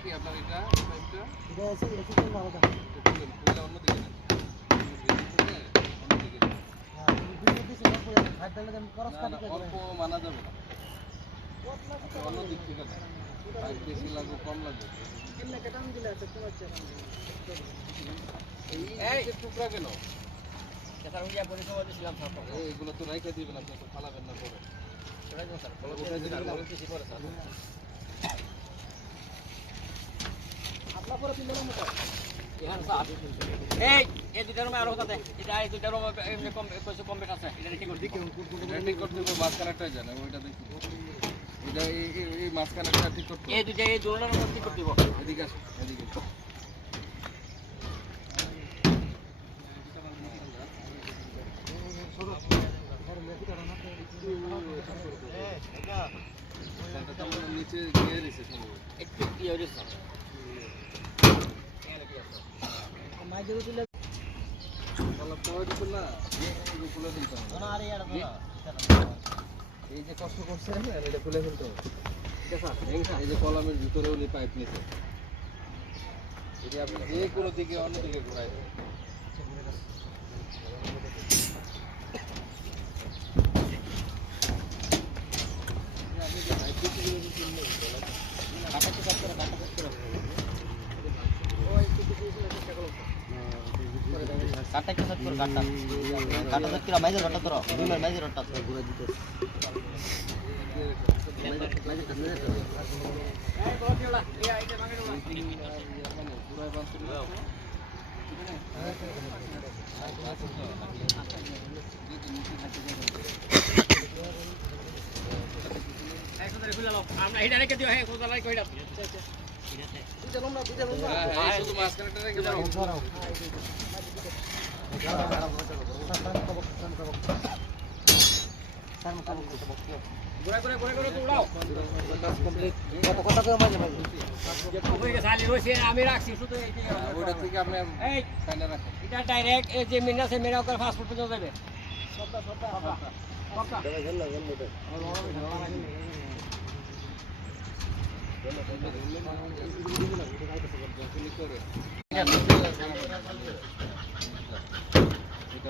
কি আপনার এটা এটা আছে এটা ভালো থাকে পুরো অন্যদিকে না অন্যদিকে হ্যাঁ ভিডিও দিছে হাত দিলে আমি খরচ কাটি করে অল্প মানা যাবে না অন্য দিক থেকে না আর বেশি লাগবে কম লাগবে কিন্না কেটাম দিলে আছে তোমার চেয়ে এই টুকরা কেন স্যার উইয়া পরিষেবা দিছিলাম স্যার এগুলো তো রাইখা দিবেন আপনি তো ফালাবেন না পরে সেটাই স্যার বলো কিছু করে স্যার আপনা পরে তিনজন মতো এখানে স্যার এই দুটার মধ্যে আরো কথা এটা এই দুটার মধ্যে এমনি কম কিছু কম বেটা আছে এটা ঠিক করে দিকে ঠিক করতে হবে মাঝখানেরটা জানা ওইটা দেখি এটা এই মাঝখানেরটা ঠিক করতে এই দুটা এই দুটার মধ্যে ঠিক করতে হবে এদিকে আসো এদিকে নিচে গিয়ে দিছে সম্ভবত একটু ইয়ে হয়েছে স্যার মাইজের দিলে তাহলে পরে দিতে না এগুলো খুলে দিতে হবে না আরে এটা এই যে কষ্ট করছে এটা খুলে ফেলতে হবে এই যে কলামের ভিতরে উনি পাইপ নিছে এটা আপনি যে কোনো দিকে অন্য দিকে ঘুরাই দেবেন কাটা কি সেট করে কাটা সেট করে মাইজের রটা ধরো দুইবার মাইজের রটা ঘুরে দিতে এই বলছিলা এই আইতে মাগে পুরো বাস আমরা এটা রেখে দিও হ্যাঁ কোথা লাই কইরা দুইটা লম্বা শুধু মাঝখানেটা রেখে দাও ঘুরে তো উড়াও কত কত করে মাইজে মাইজে ওই যে সালি রইছে আমি রাখছি শুধু এই যে ওইটা থেকে আপনি এই ফাইনা রাখেন এটা ডাইরেক্ট এই যে মিনা সে মেরা করে ফাস্ট ফুড পর্যন্ত যাবে সবটা পক্কা করে